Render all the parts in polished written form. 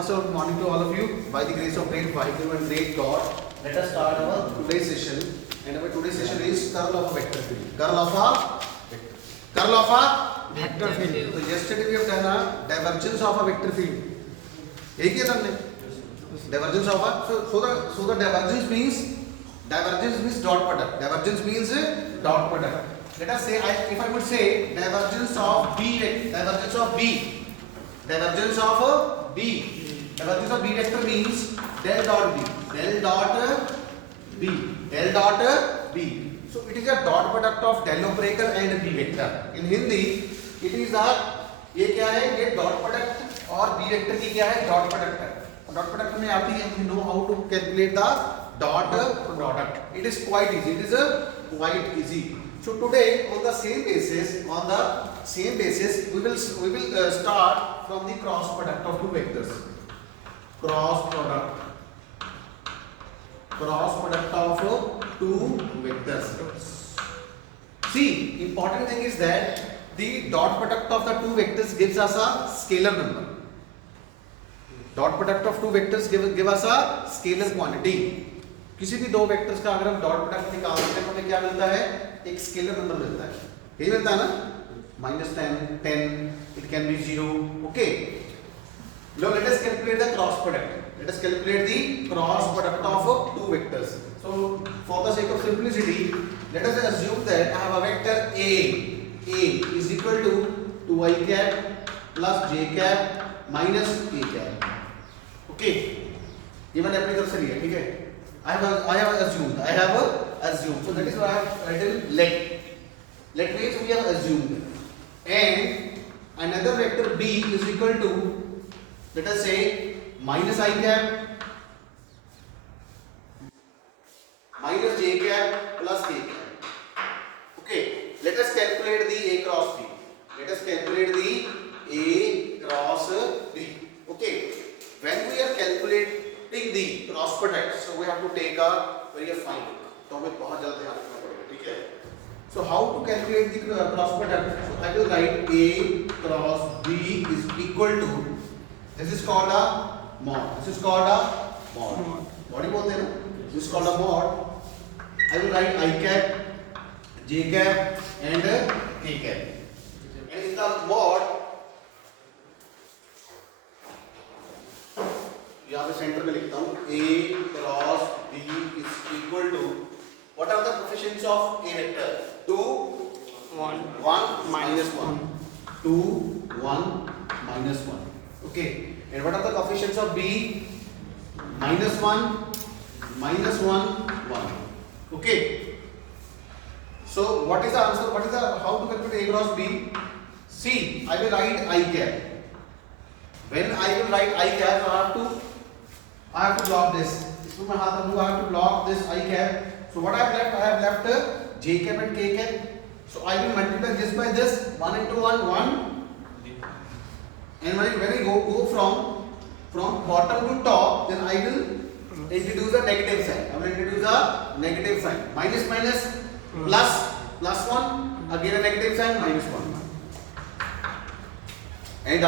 first of all, good morning to all of you. By the grace of great Vaheguru and great God, let us start our today's session. And our today's session is curl of a vector field. Curl of a vector field. So yesterday we have done a divergence of a vector field. एक ही हमने divergence of a so the divergence means dot product. Divergence means dot product. Let us say if I would say divergence of B vector means del dot B. So it is a dot product of del operator and B vector. In Hindi it is ये क्या है, ये dot product और B vector की क्या है, dot product है. Dot product में आती है, we know how to calculate the dot product. It is quite easy. So today on the same basis we will start from the cross product of two vectors. Cross product of two vectors. See, important thing is that the dot product of the two vectors gives us a scalar number. Dot product of two vectors give us a scalar quantity. किसी भी दो vectors का अगर हम dot product निकालते हैं तो हमें क्या मिलता है, एक स्केलर नंबर मिलता है. यही मिलता है ना, -10, it can be 0. Okay. Now let us calculate the cross product. Let us calculate the cross product of two vectors. So for the sake of simplicity, let us assume that I have a vector A is equal to 2i cap plus j cap minus k cap. Okay. ये मैंने अपनी तरफ से लिया, ठीक है. I have assumed. So that is why I have written let. Let means we have assumed. And another vector B is equal to, let us say, minus I cap minus j cap plus k cap. Okay. Let us calculate the A cross B. Okay. When we are calculating the cross product, so we have to take a very fine look. तो हमें बहुत जल्द ध्यान रखना पड़ेगा, ठीक है. So how to calculate the cross product? So I will write A cross B is equal to, this is called a mod. What do you बोलते हैं ना? This is called a mod. I will write I cap, J cap and K cap. And in the mod, यहाँ पे centre में लिखता हूँ A cross B is equal to, what are the coefficients of A vector? 2, 1 minus 1. 2, 1 minus 1. Okay. And what are the coefficients of B? -1, -1, 1. Okay. So what is the answer? How to calculate A cross B? See, I will write I cap. When I will write I cap, I have to block this. इसमें मैं हाथ रखूँगा, I have to block this I cap. So what I have left j cap and k cap. So I will multiply this by this. 1 into 1. And when I go from bottom to top, then I will introduce a negative sign. Minus plus 1. Again a negative sign, -1. And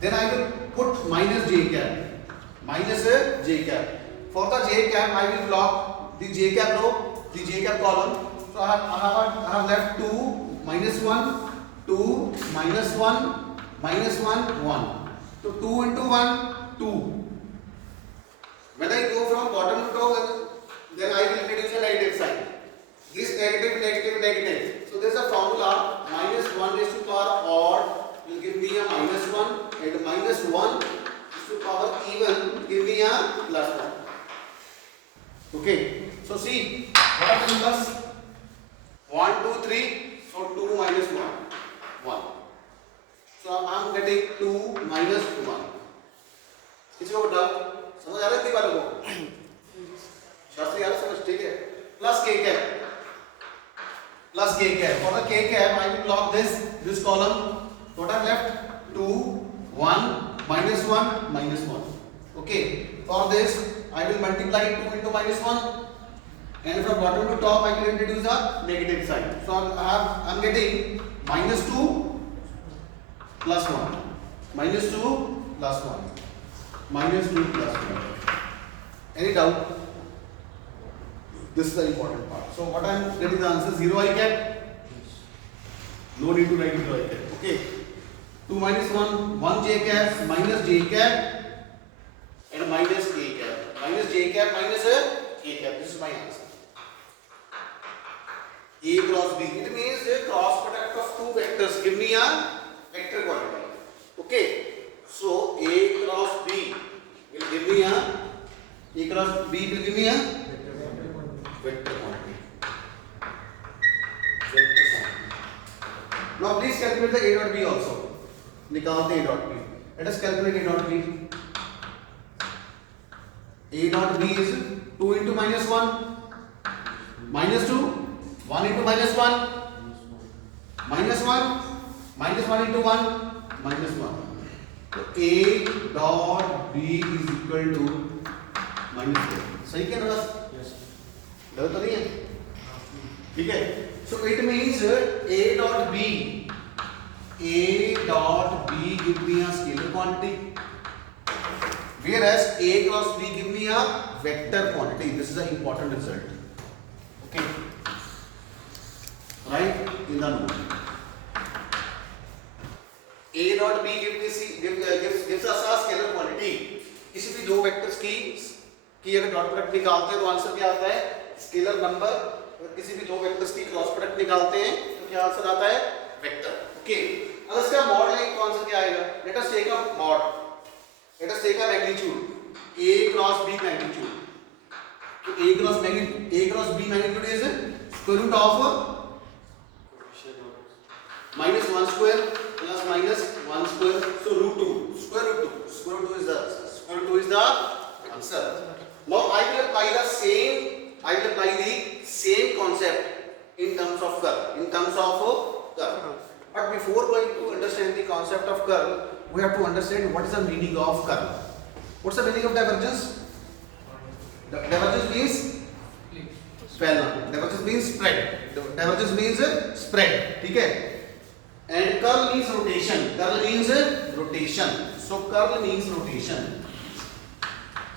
then I will put minus j cap. For the j cap, I will block the j cap row, the j cap column. So I have left 2, -1, 2, -1, -1. So 2 into 1, 2. When I go from bottom to top, then I will introduce a negative sign. This negative. So there is a formula, -1 raised to power odd will give me a -1, and -1 to power even give me a +1. Okay. So see, what are the numbers? 1, 2, 3. So 2 minus 1. So I am getting 2 minus 1. इसको डाल, समझ आ रहा है इतनी बार को? शास्त्री यार समझ, ठीक है? Plus k cap. For the k cap, I will block this column. What I have left? 2, 1. -1. Okay. For this, I will multiply 2 into -1, and from bottom to top, I will introduce a negative sign. So I am getting -2 plus 1. minus 2 plus 1, minus 2 plus 1. Any doubt? This is the important part. So what I am getting the answer 0 I cap. No need to write 0 I cap. Okay. 2 minus 1, 1 j cap, minus j cap, and minus k cap. Minus j cap minus k cap. This is my answer. A cross B. It means the cross product of two vectors give me a vector quantity. Okay. So A cross B will give me a vector quantity. Now please calculate the A dot B also. निकालते A dot B. Let us calculate A dot B. A dot B is 2 into minus 1, minus 2, 1 into minus 1, minus 1, minus 1 into 1, minus 1. So A dot B is equal to minus 4. सही क्या ना बस? गलत तो नहीं है? ठीक है? So it means A dot B give me a scalar quantity, whereas A cross B give me a vector quantity. This is an important result. Okay. Right in the note. A dot B gives us a scalar quantity. किसी भी दो vectors की अगर dot product निकालते हैं तो answer क्या आता है? Scalar number. अगर किसी भी दो वेक्टर्स की क्रॉस प्रोडक्ट निकालते हैं तो क्या आंसर आता है? वेक्टर. ओके. अगर इसका मॉड लेंगे तो आंसर क्या आएगा? Let us take a mod. Let us take a magnitude. A cross B magnitude. So A cross B magnitude is square root of minus 1 square plus minus 1 square. So root 2. Square root 2. Square root 2 is the answer. Now I will apply the same concept in terms of curve. But before going to understand the concept of curve, we have to understand what is the meaning of curve. What's the meaning of divergence? Divergence means divergence means spread. Divergence means spread. ठीक है? And curl means rotation. So curl means rotation.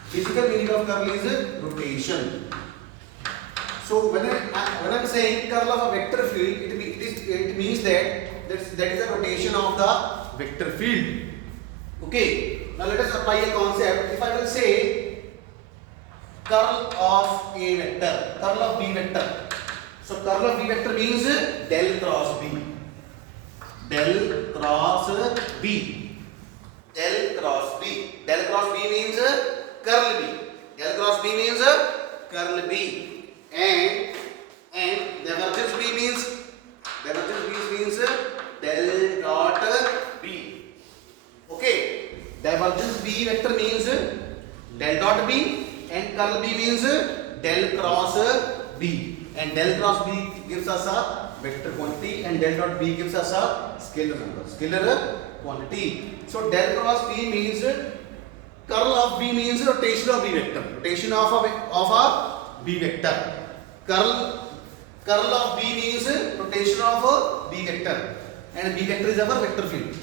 Physical meaning of curl is rotation. So when I'm saying curl of a vector field, it means that is a rotation of the vector field. Okay. Now let us apply a concept. If I will say curl of A vector, curl of B vector. So curl of B vector means del cross B. Del cross B. Del cross B. Del cross B means curl B. Del cross B means curl B. And divergence B means del dot B. Okay. Divergence B vector means del dot B and curl B means del cross B. And del cross B gives us a vector quantity and del dot B gives us a scalar quantity. So del cross B means curl of B means rotation of B vector. Rotation of a B vector. Curl of B means rotation of B vector. And B vector is our vector field.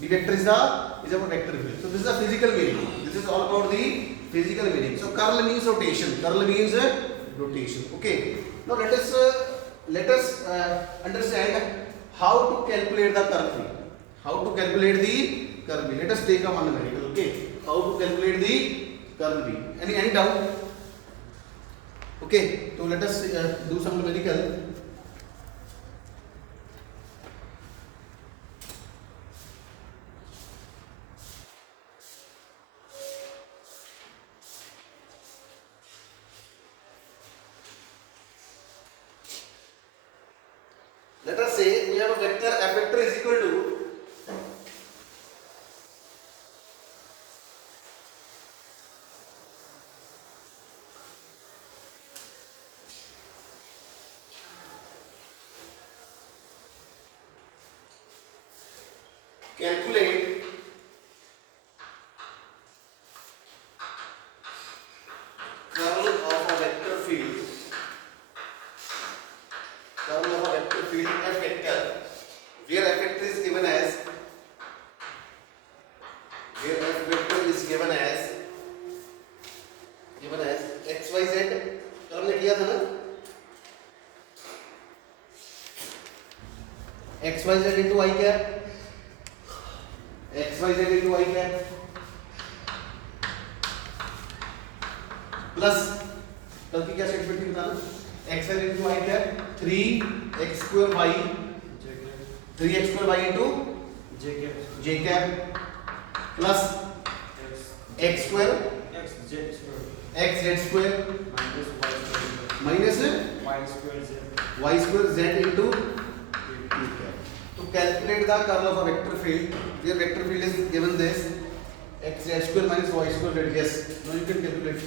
B vector is our vector field. So this is a physical meaning. This is all about the physical meaning. So curl means rotation. Curl means rotation. Okay. Now let us understand how to calculate the curl field. How to calculate the curl field. Let us take a one numerical. Okay. How to calculate the curl field. Any doubt? Okay. So let us do some numerical. Let us say we have a vector, f vector is equal to calculate curl of a vector field. Curl of a vector field f vector, where f vector is given as given as x y z, कल हमने किया था ना, x y z into I cap, x y z into I cap plus कल की क्या statement थी बताना, x y z into I cap 3x square y, 3x square y into j cap plus x square x z square minus y square z into t cap. To calculate the curl of a vector field, where vector field is given this x z square minus y square z. Yes, now you can calculate.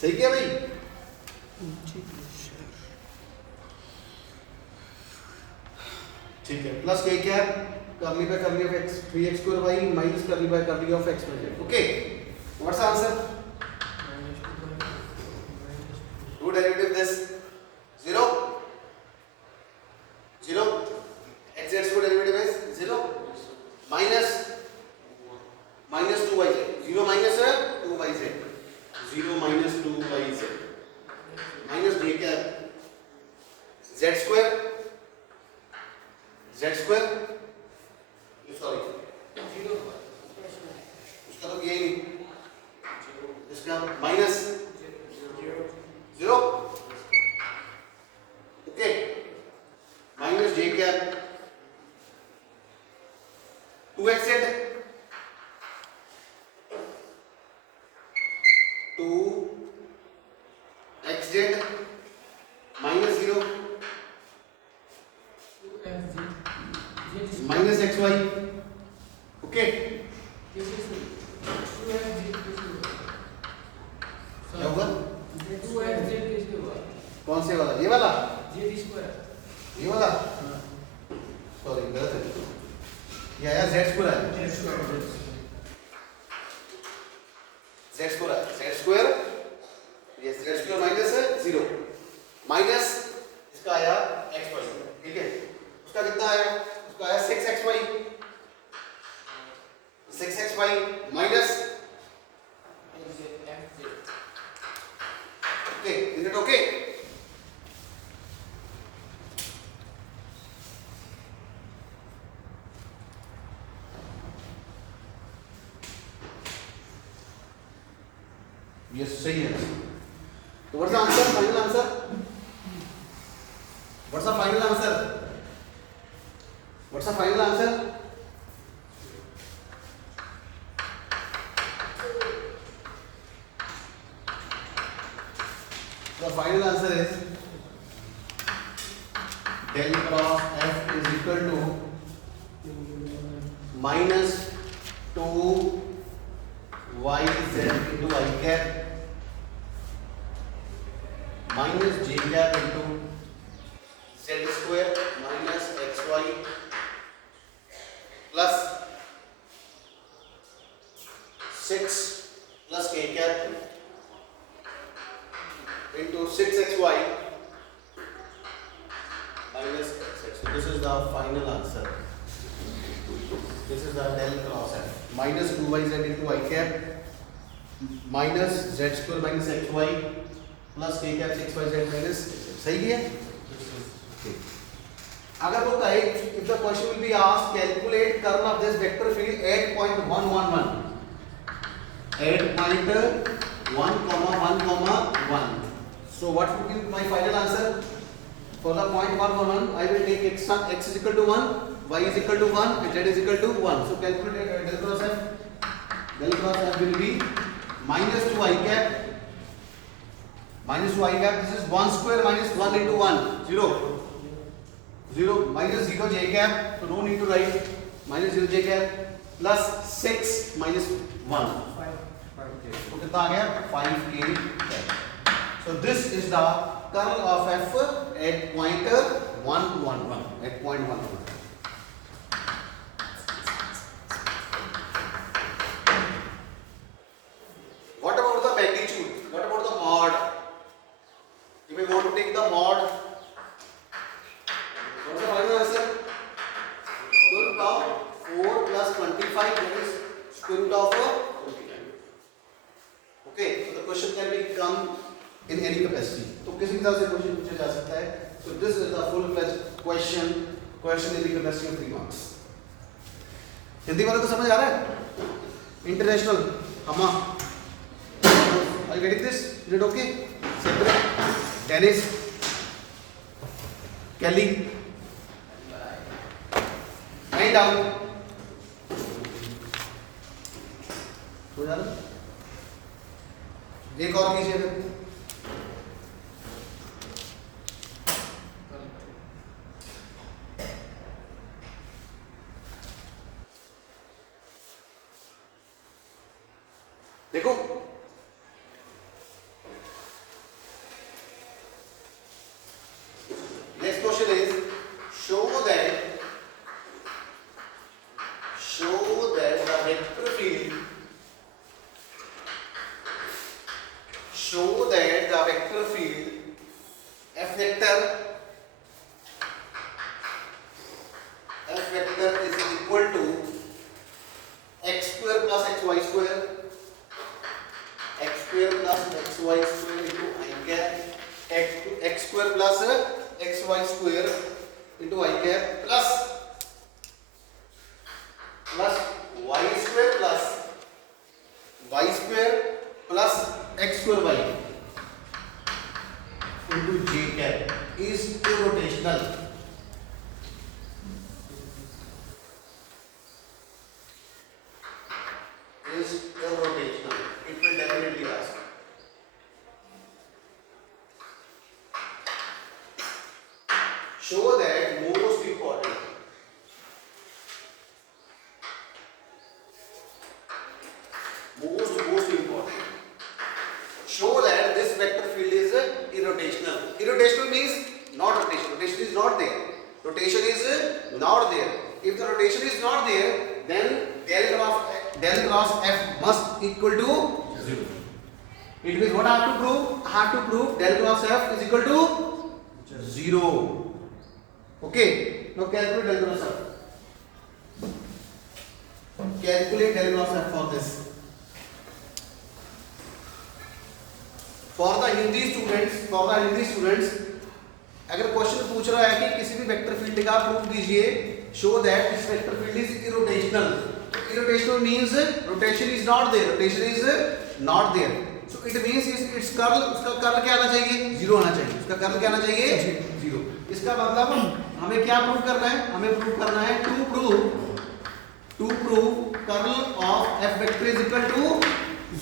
सही क्या भाई? ठीक है, plus के क्या है, curly by curly of x 3x square y minus curly by curly of x y z. Okay, what's answer? do derivative this 0 0 x z square derivative is 0 minus 2yz 0 minus 2yz 0 minus 2yz minus j cap Z square sorry उसका तो यही नहीं, इसका minus 0 okay minus j cap 2xz 2xz minus 0 minus xy okay क्या होगा कौन से वाला ये वाला ये वाला सॉरी गलत है ये आया z स्क्वायर आया z स्क्वायर ये z स्क्वायर माइनस है 0 माइनस इसका आया x पर ठीक है उसका कितना आया उसका आया 6xy minus okay is it okay ये सही है तो what's the answer final answer what's the final answer what's the final answer the final answer is del cross f is equal to minus 2yz into I cap minus j cap into z square minus xy plus 6 plus k cap into 6xy minus xx. So this is the final answer. This is the del cross f. Minus 2yz into I cap minus z square minus xy plus k cap 6yz minus सही है? अगर वो कहे if the question will be asked calculate curl of this vector field at point 111 at point 1,1,1 so what would be my final answer for the point 111 I will take x is equal to 1 y is equal to 1 and z is equal to 1 so calculate del cross f will be minus 2 I cap this is 1 square minus 1 into 1 0 minus 0 j cap so no need to write minus 0 j cap plus 6 minus 1 तो कितना आ गया 5k cap so this is the curl of f at point 111 at point 111 what about the magnitude what about the mod if we want to take the mod what's the final answer square root of 4 plus 25 that is square root of 29 okay so the question can be come in any capacity तो किसी तरह से question पूछा जा सकता है so this is the full fledged question in the capacity of 3 marks Hindi वालों को समझ आ रहा है इंटरनेशनल हमा are you getting this is it okay Cedric Dennis Kelly write down हो जा रहा एक और कीजिए फिर देखो next question is show that the vector field f vector is equal to x square plus xy square x square plus xy square into I cap x square plus xy square into I cap plus y square plus x square y into j cap is irrotational. Is irrotational. It will definitely ask. Show that most important. Most important. Show that this vector field is irrotational. Irrotational means not rotation. Rotation is not there. Rotation is not there. If the rotation is not there, then del cross f must equal to 0. It means what I have to prove? I have to prove del cross f is equal to 0. Okay. Now calculate del cross f. Calculate del cross f for this. For the Hindi students, अगर question पूछ रहा है कि किसी भी vector field का proof दीजिए, show that this vector field is irrotational. Irrotational means rotation is not there. So it means its curl, उसका कर्ल क्या आना चाहिए? 0 आना चाहिए. उसका कर्ल क्या आना चाहिए? 0. इसका मतलब हमें क्या प्रूव करना है? हमें प्रूव करना है to prove curl of f vector is equal to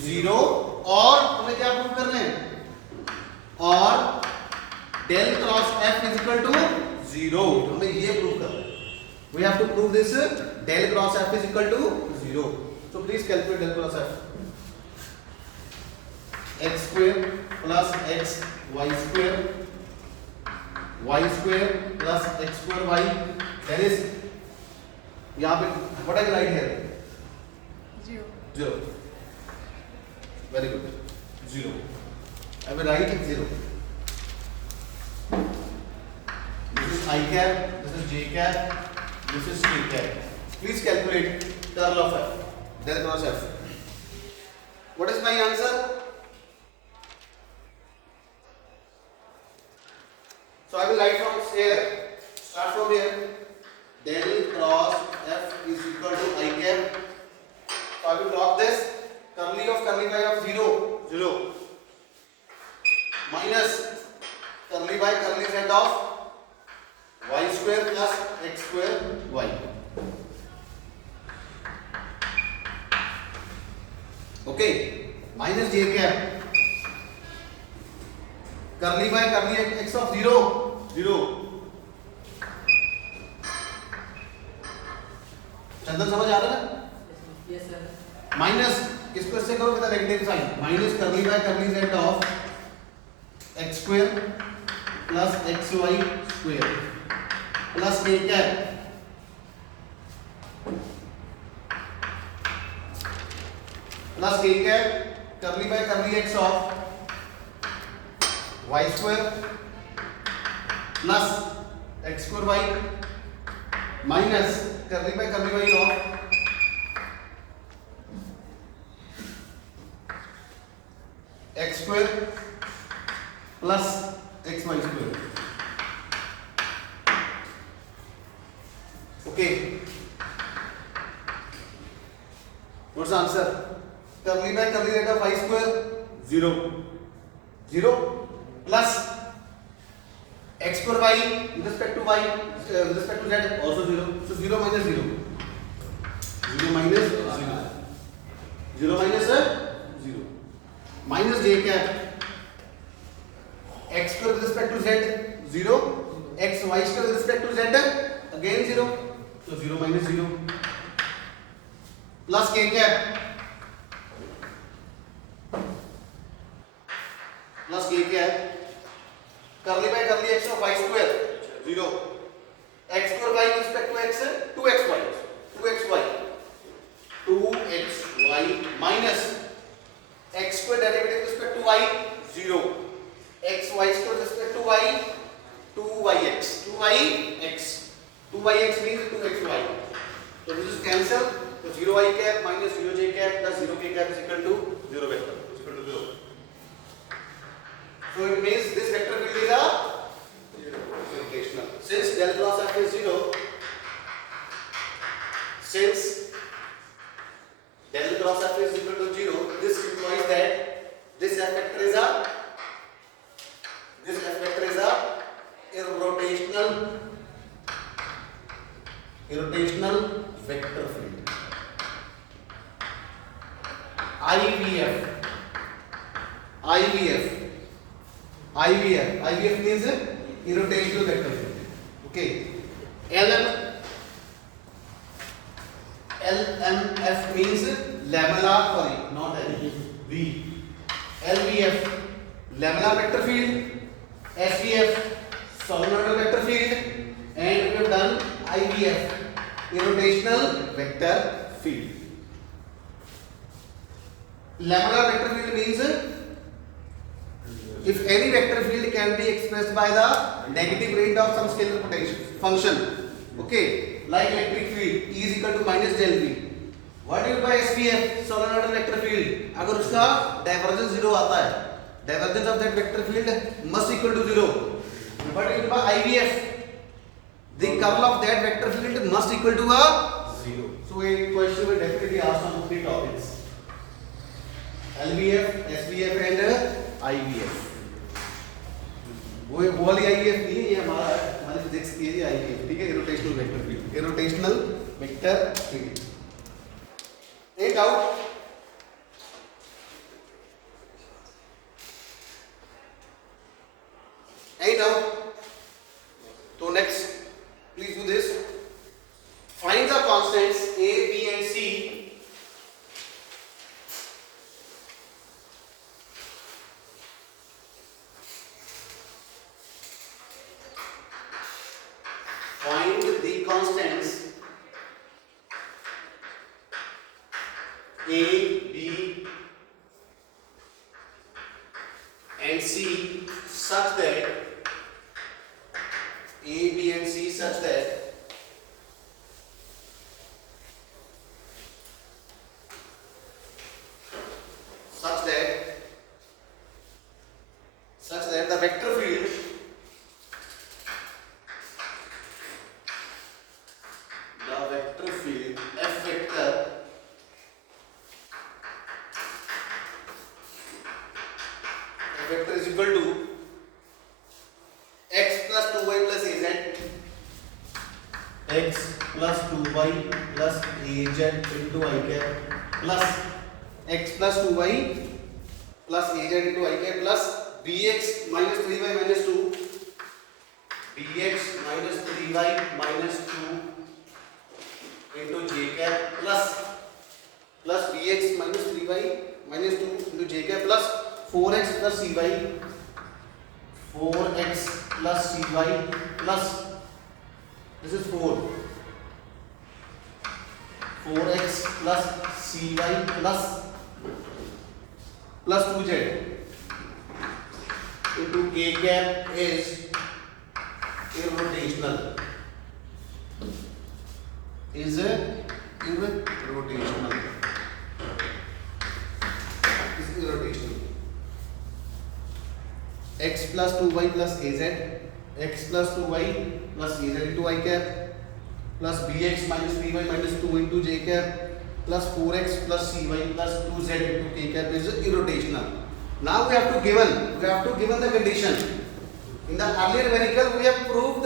0 और हमें क्या प्रूव करना है? और del cross f is equal to 0. हमें ये प्रूव करना है. We have to prove this del cross f is equal to 0. So please calculate del cross f. X square plus x y square plus x square y. That is यहाँ पे what I will write here? 0. Very good. 0. I will write 0. This is I cap. This is j cap. This is k cap. Please calculate curl of f. Del cross f. What is my answer? So I will write from here. Start from here. Del cross f is equal to I cap. So I will drop this. Curly of curly by of 0 minus curly by curly z of y square plus x square y. Okay, minus j cap curly by curly x of 0. चंदन समझ आ रहा है? Yes sir. Minus इसको इससे करो with negative sign. Minus curly by curly z of x square plus xy square plus k cap plus k cap curly by curly x of y square plus x square y minus curly by curly y of x square plus xy square. Okay. What's the answer? Curly by curly z of y square 0 plus x square y with respect to y with respect to z also 0. So 0 minus 0. 0 minus 0. 0 minus 0. Minus j cap x square with respect to z 0, x y square with respect to z again 0, so 0 minus 0 plus k cap curly by curly x of y square 0, x square y with respect to x 2xy minus x square derivative with respect to y 0, x y square with respect to y 2yx means 2xy. So this is cancel. So 0 I cap minus 0 j cap plus 0 k cap is equal to 0 vector. Is equal to 0. So it means this vector field is a 0. del cross f is 0, since del cross f is equal to 0, this implies that this f vector is a irrotational vector field. IVF means irrotational vector field. Okay. LMF means lamellar, not LV. LVF, lamellar vector field. SVF, solenoidal vector field. And we have done IVF, irrotational vector field. Lamellar vector field means if any vector field can be expressed by the negative rate of some scalar potential function. Okay, like electric field E is equal to minus del V. What do you by SVF, solenoidal vector field? अगर उसका divergence 0 आता है, divergence of that vector field must equal to 0. What do you by IVF? The curl of that vector field must equal to a 0. So a question will definitely ask on 3 topics: LVF, SVF and IVF. वो वाली IVF नहीं है, ये हमारी physics की है IVF, ठीक है, irrotational vector field. एक doubt? Any doubt? So next, please do this. Find the constants A, B and C A, B and C such that the vector field F vector is equal to x plus 2y plus az, x plus 2y plus az into I cap plus x plus 2y plus az into I cap plus bx minus 3y minus 2 bx minus 3y minus 2 into j cap plus bx minus 3y minus 2 into j cap plus 4x plus cy plus this is 4x plus cy plus 2z into k cap is irrotational. X plus 2y plus az, x plus 2y plus az into I cap plus bx minus 3y minus 2 into j cap plus 4x plus cy plus 2z into k cap is irrotational. Now we have to given the condition. In the earlier numerical we have proved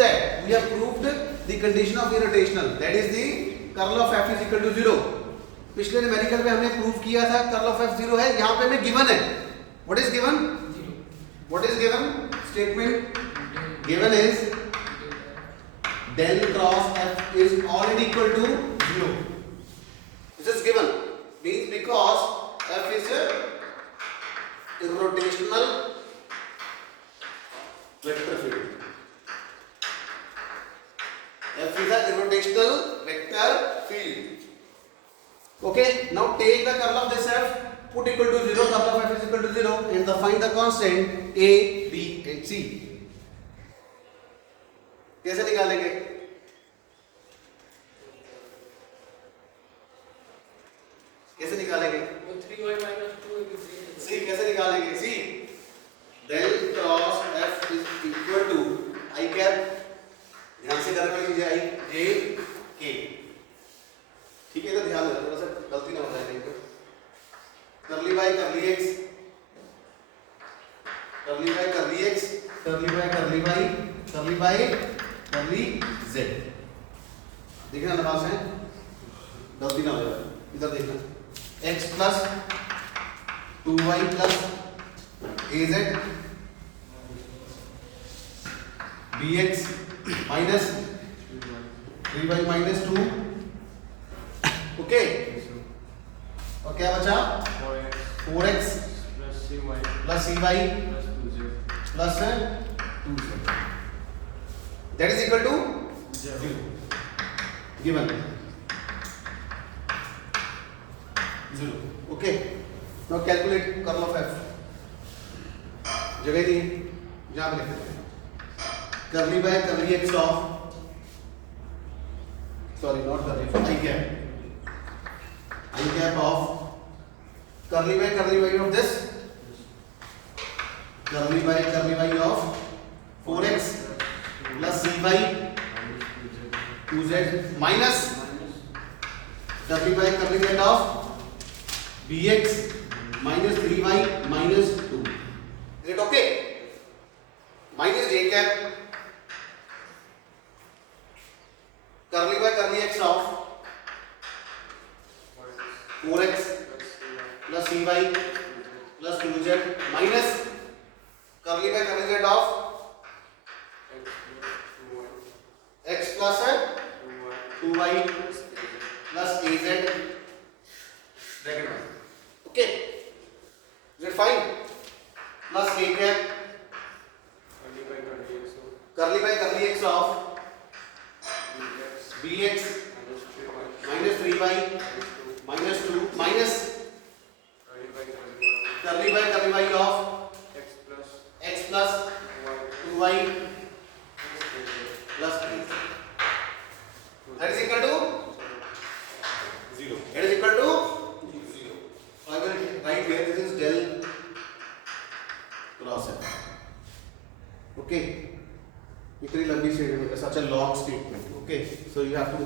the condition of irrotational, that is the curl of f is equal to 0. पिछले numerical में हमने prove किया था curl of f 0 है, यहाँ पे हमें given है. What is given? Statement given is del cross f is already equal to 0. This is given, means because f is a irrotational vector field. F is a irrotational vector field. Okay, now take the curl of this f, put equal to 0, curl of f is equal to 0, and find the constant A, B and C. कैसे निकालेंगे? कैसे निकालेंगे? 3y minus 2 C कैसे निकालेंगे? C del cross f is equal to I cap, ध्यान से से करने वाली चीजें आई जे के, ठीक है, इधर ध्यान देना थोड़ा सा गलती ना हो जाए कहीं पे। करली बाय करली एक्स, करली बाय करली एक्स, करली बाय करली वाई, करली बाय करली जेड। देखना नवाज है, गलती ना हो जाए, इधर देखना x plus 2y plus az bx minus 3y minus 2, okay, और क्या बचा 4x plus cy plus 2z, that is equal to 0 given 0, okay. Now calculate curl of f, जगह दी जहां पे लिखते हैं करली by curly x of, sorry not curly, I cap of curly by of this, curly by of 4x plus cy 2z minus curly by of bx minus 3y minus 2, is it okay? Minus j cap curly by curly x of 4x plus cy plus 2z minus curly by curly z of x plus 2y plus az bracket में, okay, is it fine? Plus k cap curly by curly x of bx minus 3y minus 2 minus curly by of x plus 2y plus 3, that is equal to 0, that is equal to 0. So I will write here this is del cross f, okay. इतनी लंबी statement, such a long statement, okay, so you have to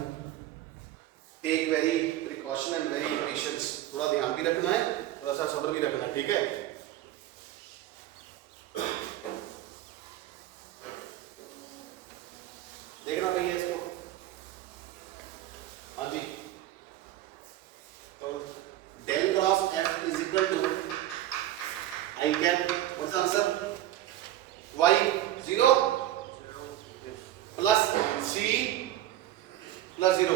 take very precaution and very patience, थोड़ा ध्यान भी रखना है, थोड़ा सा सब्र भी रखना है, ठीक है। देखना भैया इसको, हाँ जी, तो del cross f is equal to I cap, what's the answer? y 0 plus c plus 0,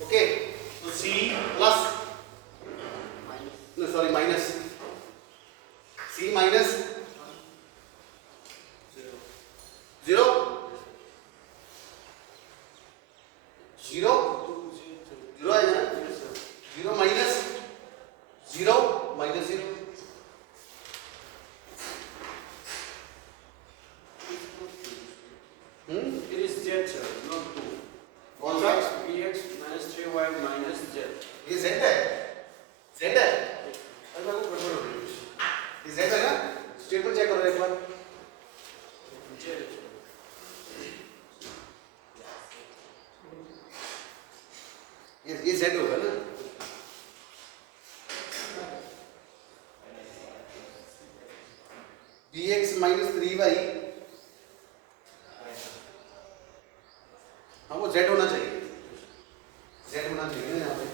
okay, तो c plus sorry minus c minus 0 0 0 आएगा ना, 0 minus 0 minus 0, It is z, sir, not 2. कौन सा? bx minus 3y minus z. ये z है, z है, अरे मेरे को गड़बड़ हो रही है, ये z है ना, स्टेटमेंट चेक करो एक बार, z. ये z होगा ना, bx माइनस 3y, हाँ वो z होना चाहिए, z होना चाहिए ना यहाँ पे,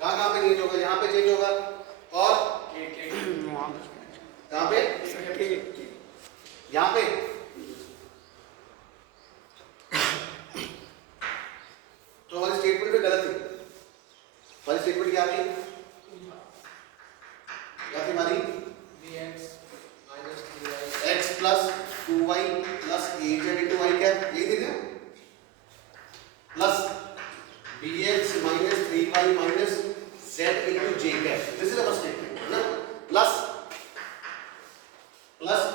कहाँ पे चेंज होगा, यहाँ पे चेंज होगा, और कहाँ पे, यहाँ पे, तो हमारी स्टेटमेंट में गलत थी, हमारी स्टेटमेंट क्या थी, क्या थी हमारी, bx minus 3y. x plus 2y plus az into y cap, ये थी ना, plus bx minus 3y minus z into j cap, this is our statement है ना, plus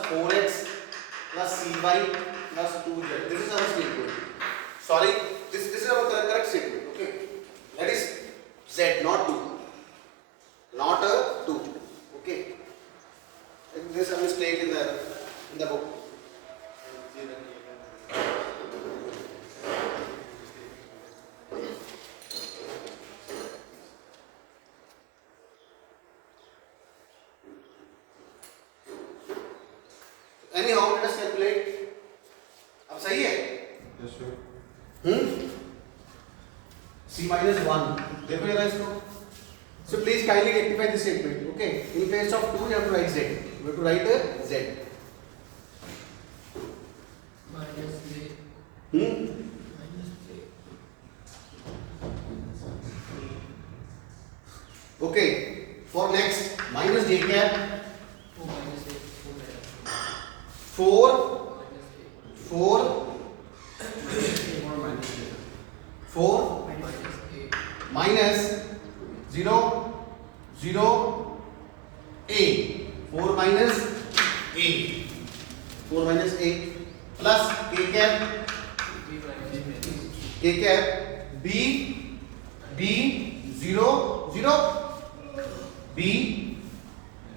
4x plus cy plus 2z, this is our statement, sorry this is our correct statement, okay, that is z, not 2, not a 2, okay, there's a mistake in the book, anyhow let us calculate. अब सही है? Yes, sir. C minus 1. देखो जरा इसको. So please kindly rectify this statement. Okay. In place of 2 you have to write Z. You have to write Z. minus j Hmm? minus j Okay. For next minus J cap 2 minus a 4 minus 4 4 minus 4 a minus a minus 0 0 a 4 minus a 4 minus a plus k cap b minus b k cap b b 0 0 b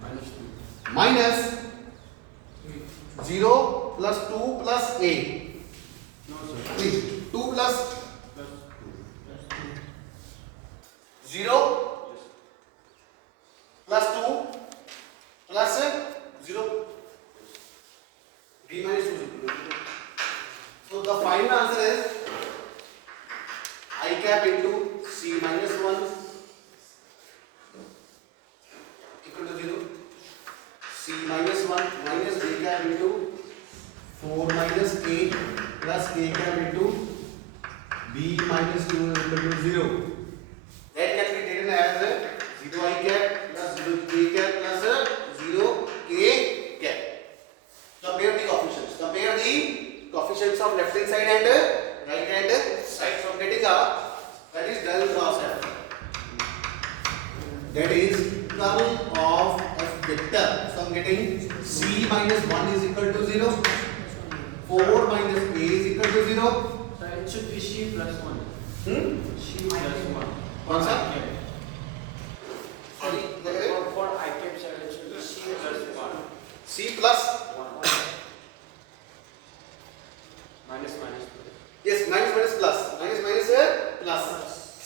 minus 2. minus 0 plus 2 plus a No, sir. please 2 plus Plus 2. 0 plus 2 plus 0 b minus 2 is equal to 0. So the final answer is I cap into C minus 1 equal to 0. C minus 1 minus J cap into 4 minus A plus K cap into B minus 2 is equal to 0. That can be taken as 0 I cap plus 0 J cap plus 0 K cap. Compare the coefficients. Compare the coefficients of left hand side and right hand side. So I'm getting that is del cross F. That is curl of F vector. So I'm getting C minus 1 is equal to 0. 4 minus A is equal to 0. So it should be C plus 1. C I plus cap. 1. कौन सा? For, Sorry, for I cap side it should be C plus 1. C plus 1. Minus minus 2. yes minus minus plus minus minus plus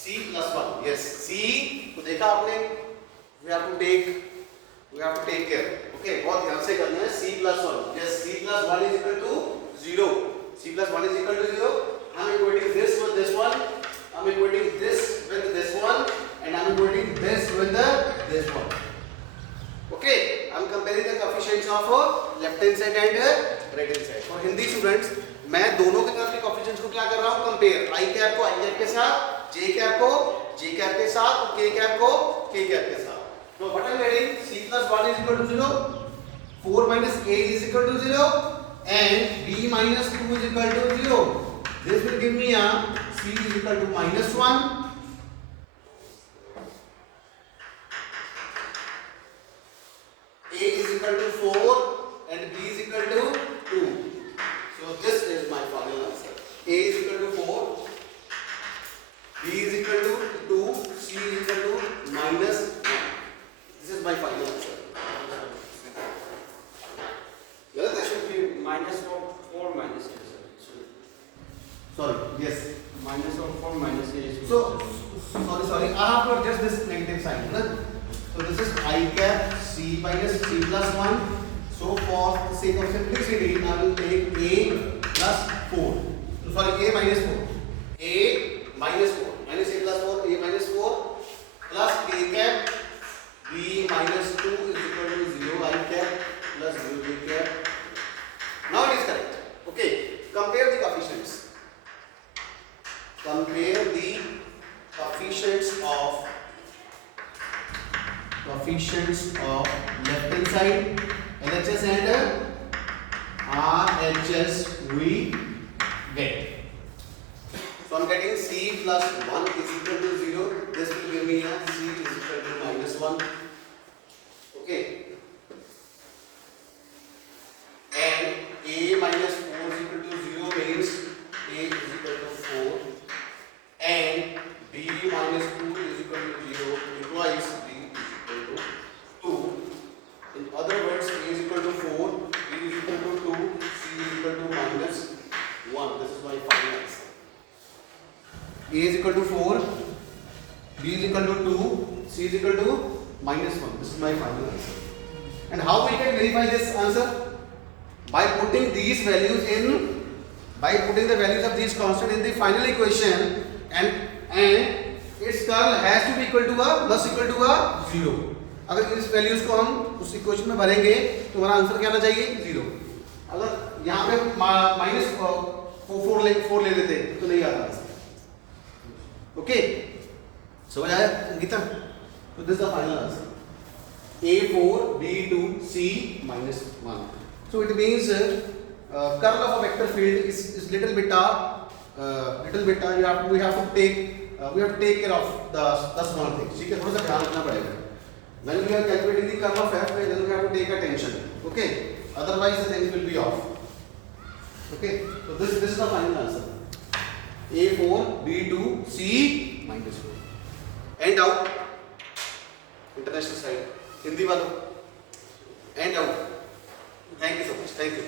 C plus 1 yes C तो देखा आपने we have to take care okay बहुत ध्यान से करना है C plus 1 yes C plus 1 is equal to 0 C plus 1 is equal to 0 I'm equating this with this one I'm equating this with this one and I'm equating this with this one okay I'm comparing the coefficients of left hand side and right hand side for Hindi students मैं दोनों के तरफ के coefficients को क्या कर रहा हूं कंपेयर आई कैप को आई कैप के साथ जे कैप को जे कैप के साथ और के कैप को के कैप के साथ तो what I am getting c plus 1 is equal to 0 4 minus a is equal to 0 and b minus 2 is equal to 0 this will give me a c is equal to minus 1 a is equal to 4 and b is equal to 2 so this is my final answer. A is equal to 4, B is equal to 2, C is equal to minus 1. This is my final answer. It should be minus 4 minus A. Sir. Sorry, yes. Minus of 4 minus A is So, sorry, I have to adjust this negative sign. No? So this is I cap C minus C plus 1. So for the sake of simplicity, I will take A plus 4. Sorry, A minus 4. A minus 4. Minus A plus 4, A minus 4 plus K cap B minus 2 is equal to 0 I cap plus 0 J cap. Now it is correct. Okay, compare the coefficients. Compare the coefficients of left hand side LHS and RHS we get. So I'm getting C plus 1 is equal to 0. This will give me a C is equal to minus 1. Okay. And A minus 4 is equal to 0 means A is equal to 4. And B minus 2 is equal to 0 implies B is equal to 2. In other words, A is equal to 4, B is equal to 2, C is equal to minus 1. This is my final answer. A is equal to 4, B is equal to 2, C is equal to minus 1. This is my final answer. And how we can verify this answer? by putting these values in, by putting the values of these constant in the final equation, and its curl has to be equal to a plus equal to a 0. अगर इस values को हम उस equation में भरेंगे तो हमारा answer क्या आना चाहिए 0. अगर यहाँ पे माइनस 4 ले लेते तो नहीं आता आंसर. ओके, समझ आया अंकिता? तो this the final answer a4 b2 c minus 1. So it means curl of a vector field is little bit we have to take care of the small things. ठीक है, थोड़ा सा ध्यान रखना पड़ेगा. When we are calculating the curl of f, then we have to take attention. Okay, otherwise the things will be off. Okay, so this is the final answer. a4 b2 c minus 1. And out. International side. Hindi वालों. And out. Thank you so much. Thank you.